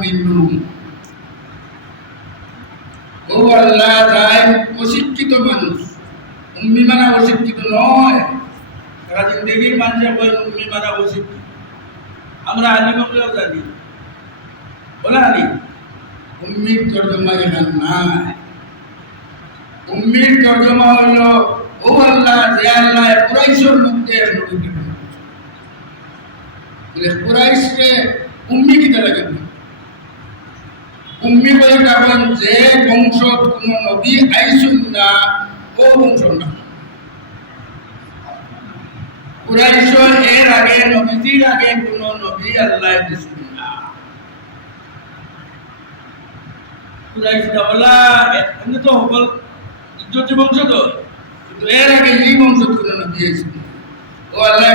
মিনহুম ও আল্লাহ তাই অশিক্ষিত মানুষ উম্মি মানে অশিক্ষিত নয়। সারা জিন্দগির মানুষের বই উম্মি মানে অশিক্ষিত। আমরা আলিম হলেও জানি। বলে আলি, উম্মির তর্জমা এখানে নাই। উম্মির তর্জমা হলো ও আল্লাহ, যে আল্লাহ কুরাইশের মধ্যে নবীকে বলে কুরাইশকে উম্মি কিতা লাগে? উম্মি বলে তখন যে বংশ কোন নবী আইসুন না, ও বংশ না। কুরাইশ এর আগে, নবীজির আগে কোন নবী আল্লাহ দিসুন না। কুরাইশ আগে এই বংশ কোন নবী আইসুন ও আল্লাহ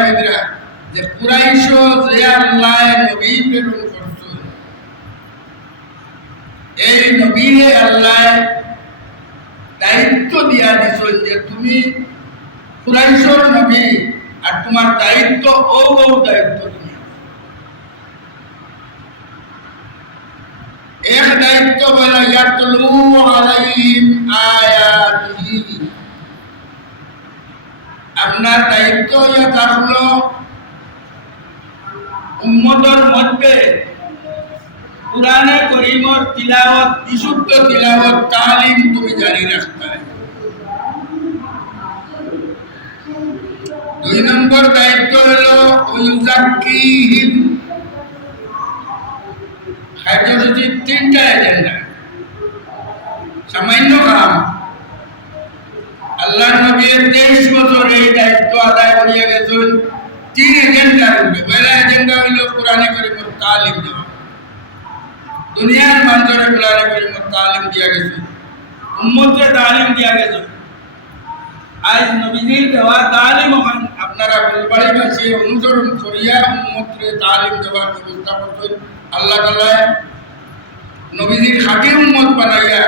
যে কুরাইশ যে আল্লাহ নবী প্রেরণ করছে। এই নবীরে আল্লাহ দায়িত্ব দিয়া দিছেন যে তুমি কুরাইশর নবী আর তোমার দায়িত্ব ও ও দায়িত্ব তুমি এক দায়িত্ব বলে ইয়াতলু আলাইহিম আয়াতিহি। আপনার দায়িত্ব ইয়া থাকল উম্মতর মধ্যে। কোরআনে করিমর তিলাওয়াত, বিশুদ্ধ তিলাওয়াত, তালিম তুমি জারি রাখতে দুই নম্বর দায়িত্ব হলো ইউজাক্কিহিম কার্যসূচির তিনটা এজেন্ডা সামান্য কাম। আল্লাহ নবীর তেইশ বছর এই দায়িত্ব আদায় করিয়া গেছেন। তিন এজেন্ডার উপরে পয়লা এজেন্ডা হইল কোরআনে করিমর তালিম দেওয়া। দুনিয়ার মানুষের কোরআনে করিমর তালিম দিয়া গেছে উম্মতকে তালিম দিয়া গেছে আজ নবীজির দেওয়া তালিম আপনারা ফুলবাড়ি বাসী অনুসরণ করিয়া উম্মতকে তালিম দেওয়ার ব্যবস্থা করছেন আল্লাহ তালা নবীজির খাঁটি উম্মত বানাইয়া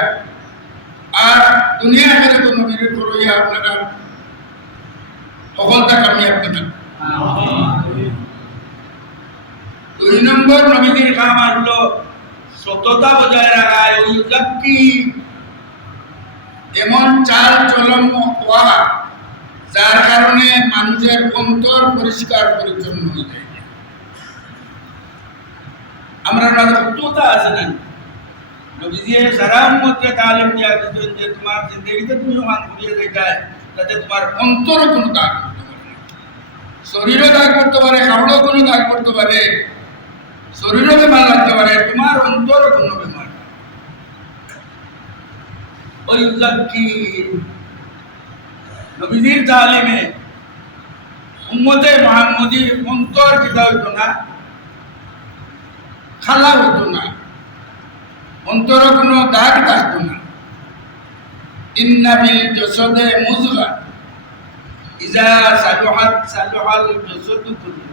আর দুনিয়া আখেরে তো নবীর করিয়া আপনারা সফলতা কামিয়াব দেখান দুই নম্বর নবীজির কাম হলো সততা বজায় রাখা ওই এমন চাল চলন হওয়া যার কারণে মানুষের অন্তর পরিষ্কার পরিচ্ছন্ন হয়ে যায়। আমরা মাঝে সত্যতা আছে না? নবীজি সারা উম্মতকে তালিম দিয়া দিতেন যে, তোমার জিন্দগিতে তুমি মান করিয়ে দেখায় যাতে তোমার অন্তর কোনো দাগ করতে পারে না। শরীরও দাগ করতে পারে কাপড়ও কোনো দাগ করতে পারে শরীরও বেমার লাগতে পারে তোমার অন্তরও কোনো বেমার না। ওই লক্ষ্মী নবীজির তালিমে উম্মতে মোহাম্মদীর অন্তর কিতা হইতো না খালা হতো না অন্তর কোনো দাগ থাকতো না ইন্নাবিল জসদে মুজগা ইজা সালুহাত সালুহাল জসদু কুল্লু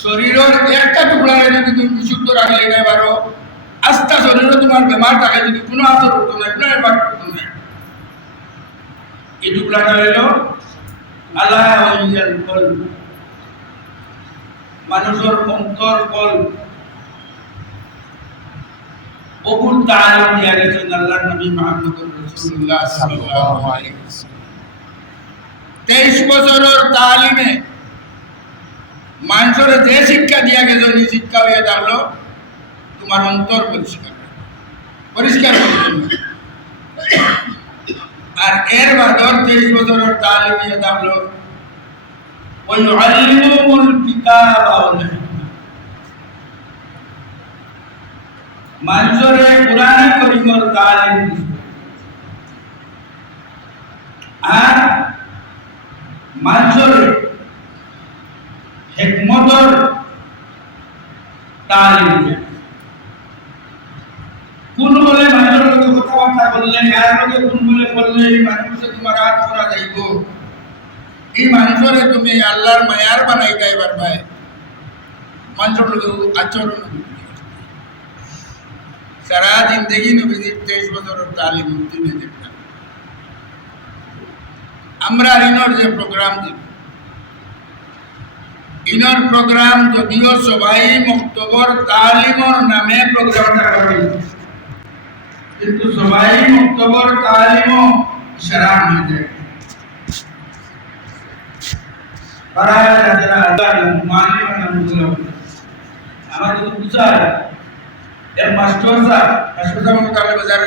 শরীরের একটা টুকরারে যদি তুমি বিশুদ্ধ রাখলে নাই পারো, আস্থা শরীরে তোমার বেমার থাকে, যদি কোনো আসর হতো না, কোনো এবার হতো না। এই টুকরাটা হইল আল্লাহ মানুষের অন্তর কল দিয়া গেছেন আল্লাহ নবী সাল্লাল্লাহু তেইশ বছরের তালিমে মানুষের যে শিক্ষা দিয়া গেছে এই শিক্ষা হয়ে থাকল তোমার অন্তর পরিষ্কার পরিষ্কার পরিচ্ছন্ন আর এর বাদর তেইশ বছরের তালিম দিয়ে থাকল ওই আলিমুল কিতাব ওয়াল হিকমা মানুষরে কোরআনে করিমর তালিম দিছে। আর মানুষরে एक मोटर তালিম কোন বলে মানুষের লোকে কথাবার্তা বললে কার লোকে কোন বলে বললে এই মানুষে তোমার হাত করা যাইব এই মানুষের তুমি আল্লাহর মায়ার বানাই যাই পারবাই মানুষের লোকে আচরণ সারা জিন্দগি নবীজির তেইশ বছরের তালিম উত্তীর্ণ দেখলাম আমরা ঋণর যে প্রোগ্রাম দিব ইনর প্রোগ্রাম যদিও সবাই মুক্তবর তালিমর নামে প্রোগ্রামটা করে কিন্তু সবাই মুক্তবর তালিমও ইশারা হয়ে যায়। আমার তো বুঝা এর মাস্টার সাহেব মাস্টার সাহেব আমাকে কালে বাজারে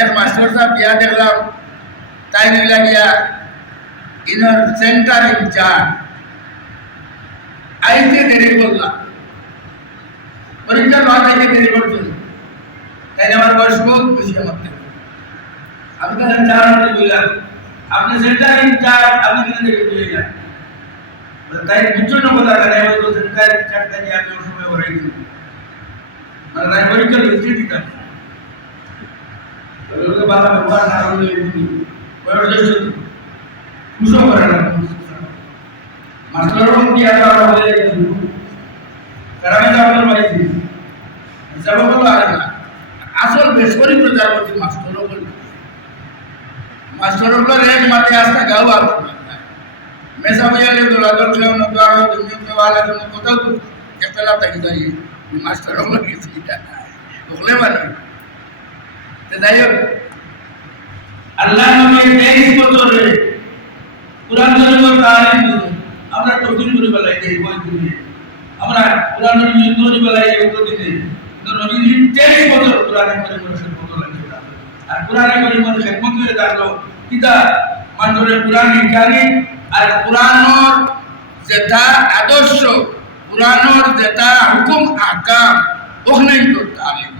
এর মাস্টার সাহেব বিয়া দেখলাম তাই নিলা গিয়া ইনার সেন্টার ইনচার্জ আইতে দেরি করলাম পরীক্ষা লজ আইতে দেরি করছিল তাই আমার বয়স বহুত বেশি আমার থেকে আমি তাহলে চার মিনিট বললাম আপনি সেন্টার ইনচার্জ আপনি কেন দেরি করে যান তাই বুঝছ না কথা কেন আমি তো সেন্টার ইনচার্জ তাই আমি ওই সময় ওরাই দিই মানে তাই পরীক্ষা লিখতে দিতাম ওগুলোকে বাধা ব্যবহার না করলে এমনি বয়োজ্যেষ্ঠ কুসো করে না মাস্টারও আর আমরা বলে কারণে আমাদের বাড়িতে যাব বলো আর না। আসল বেসরকারি প্রজাপতি মাস্টারও বলি মাস্টারও বলে এক মাঠে আসতে গাও আর মেসা বইয়ালে দোলাদল খেয়ে নগারো দুনিয়া দেওয়ালে তুমি কোথাও তো একতলা থাকি যাই মাস্টারও বলে গেছি বলে মানে। তো যাই হোক। আল্লাহ নবী তেইশ বছরে কোরআন শরীফের তালিম দিলেন আমরা টকিন করে বেলাই দেই বই দিনে আমরা কোরআন শরীফ করে বেলাই দেই ওই দিনে কিন্তু নবীজি তেইশ বছর কোরআনে শরীফের খেদমত লাগে আর কোরআনে শরীফের খেদমত করে থাকল কিতা মানুষের কোরআন জানি আর যেটা আদর্শ কোরআনর যেটা হুকুম, আকাম ওখানেই তো তালিম